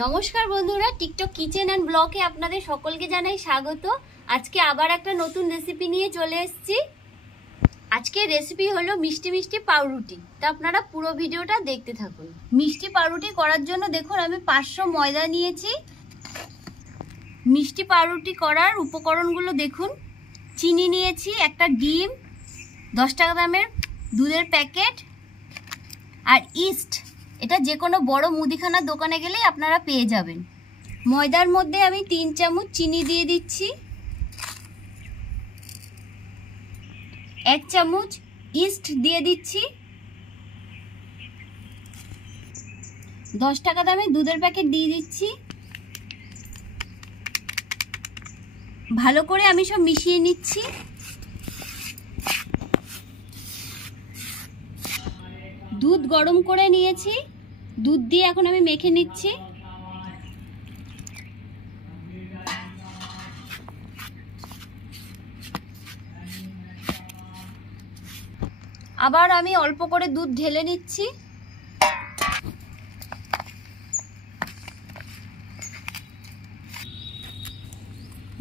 নমস্কার বন্ধুরা, TikTok kitchen and ব্লগে আপনাদের সকলকে জানাই স্বাগত। আজকে আবার একটা নতুন রেসিপি নিয়ে চলে এসেছি। আজকের রেসিপি হলো মিষ্টি মিষ্টি পাউরুটি। তা আপনারা পুরো ভিডিওটা দেখতে থাকুন। মিষ্টি পাউরুটি করার জন্য দেখুন আমি 500 ময়দা নিয়েছি। মিষ্টি পাউরুটি করার উপকরণগুলো দেখুন। চিনি নিয়েছি, একটা ডিম, 10 টাকা দামের দুধের প্যাকেট, আর ইস্ট। এটা যে কোনো বড় মুদিখানার দোকানে গেলেই আপনারা পেয়ে যাবেন। ময়দার মধ্যে আমি 3 চামচ চিনি দিয়ে দিচ্ছি, 1 চামচ ইস্ট দিয়ে দিচ্ছি, 10 টাকা দামের দুধের প্যাকেট দিয়ে দিচ্ছি। ভালো করে আমি সব মিশিয়ে নিচ্ছি। দুধ গরম করে নিয়েছি, দুধ দিয়ে এখন আমি মেখে নিচ্ছি। আবার আমি অল্প করে দুধ ঢেলে নিচ্ছি।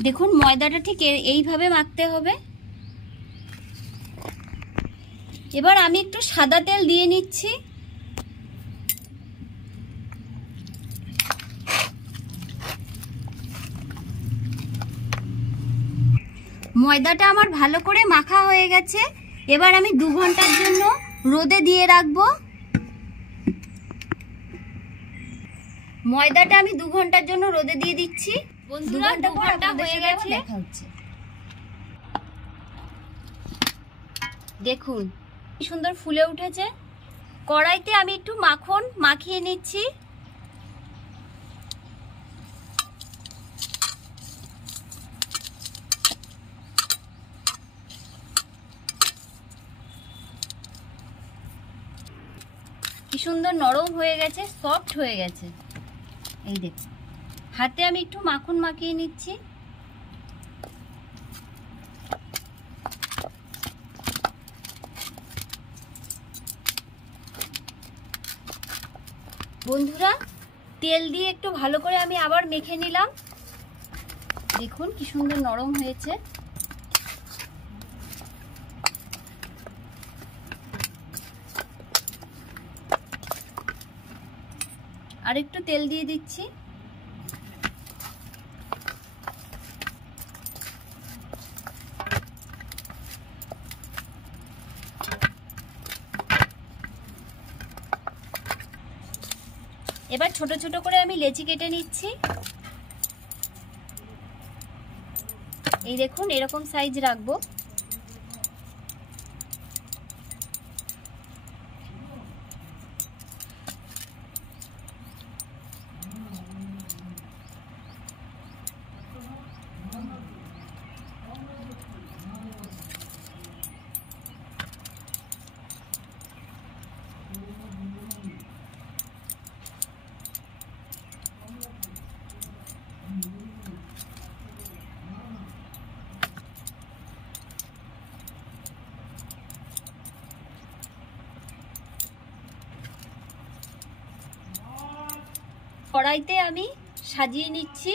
দেখুন ময়দাটা ঠিক এইভাবে মাখতে হবে। এবার আমি একটু সাদা তেল দিয়ে নিচ্ছি। ময়দাটা আমার ভালো করে মাখা হয়ে গেছে। এবার আমি 2 ঘন্টার জন্য রোদে দিয়ে রাখবো। ময়দাটা আমি 2 ঘন্টার জন্য রোদে দিয়ে দিচ্ছি। বন্ধুরা 2 ঘন্টা হয়ে গেছে, দেখা হচ্ছে। দেখুন কি সুন্দর ফুলে উঠেছে। কড়াইতে আমি একটু মাখন মাখিয়ে নিচ্ছি। কি সুন্দর নরম হয়ে গেছে, সফট হয়ে গেছে। এই দেখুন, হাতে আমি একটু মাখন মাখিয়ে নিচ্ছি। বন্ধুরা তেল দিয়ে একটু ভালো করে আমি আবার মেখে নিলাম। দেখুন কি সুন্দর নরম হয়েছে। আর একটু তেল দিয়ে দিচ্ছি। এবার ছোট ছোট করে আমি লেচি কেটে নিচ্ছি। এই দেখুন এরকম সাইজ রাখবো। কড়াইতে আমি সাজিয়ে নিচ্ছি।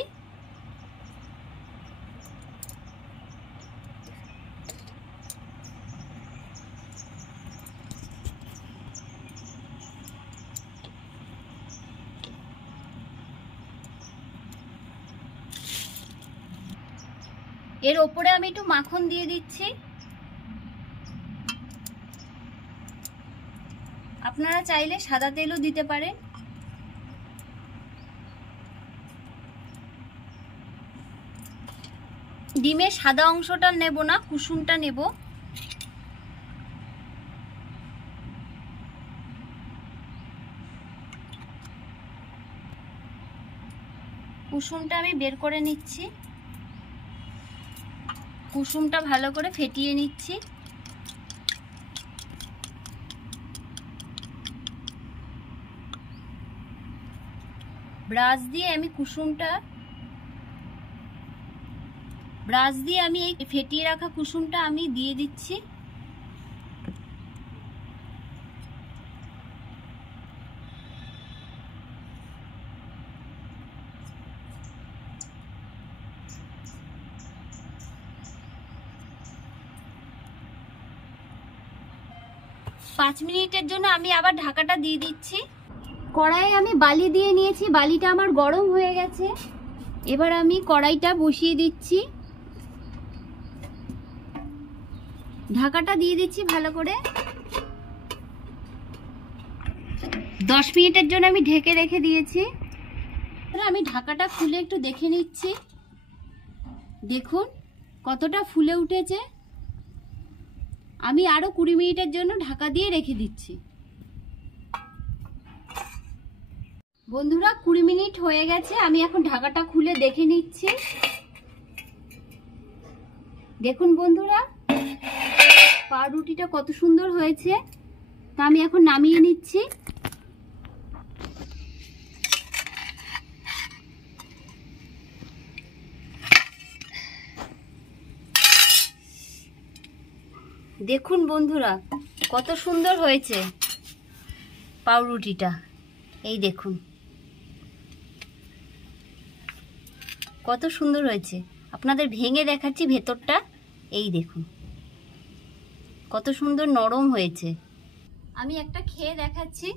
এর ওপরে আমি একটু মাখন দিয়ে দিচ্ছি। আপনারা চাইলে সাদা তেলও দিতে পারেন। ডিমের সাদা অংশটা নেব না, কুসুমটা নেব। কুসুমটা আমি বের করে নিচ্ছি। কুসুমটা ভালো করে ফেটিয়ে নিচ্ছি। ব্রাশ দিয়ে আমি এই ফেটিয়ে রাখা কুসুমটা আমি দিয়ে দিচ্ছি। 5 মিনিটের জন্য আমি আবার ঢাকাটা দিয়ে দিচ্ছি। কড়াইয়ে আমি বালি দিয়ে নিয়েছি, বালিটা আমার গরম হয়ে গেছে। এবার আমি কড়াইটা বসিয়ে দিচ্ছি, ঢাকাটা দিয়ে দিচ্ছি ভালো করে। 10 মিনিটের জন্য আমি ঢেকে রেখে দিয়েছি। আমি ঢাকাটা খুলে একটু দেখে নিচ্ছি, দেখুন কতটা ফুলে উঠেছে। আমি আরো 20 মিনিটের জন্য ঢাকা দিয়ে রেখে দিচ্ছি। বন্ধুরা 20 মিনিট হয়ে গেছে, আমি এখন ঢাকাটা খুলে দেখে নিচ্ছি। দেখুন বন্ধুরা পাউরুটিটা কত সুন্দর হয়েছে। তা আমি এখন নামিয়ে নিচ্ছি। দেখুন বন্ধুরা কত সুন্দর হয়েছে পাউরুটিটা, এই দেখুন কত সুন্দর হয়েছে। আপনাদের ভেঙে দেখাচ্ছি ভেতরটা, এই দেখুন কত সুন্দর নরম হয়েছে। আমি একটা খেয়ে দেখাচ্ছি।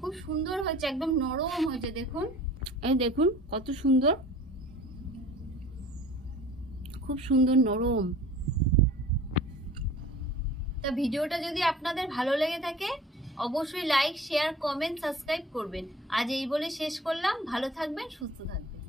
খুব সুন্দর হয়েছে, একদম নরম হয়েছে। দেখুন এই দেখুন কত সুন্দর, খুব সুন্দর নরম। তা ভিডিওটা যদি আপনাদের ভালো লেগে থাকে অবশ্যই লাইক, শেয়ার, কমেন্ট, সাবস্ক্রাইব করবেন। আজ এই বলে শেষ করলাম। ভালো থাকবেন, সুস্থ থাকবেন।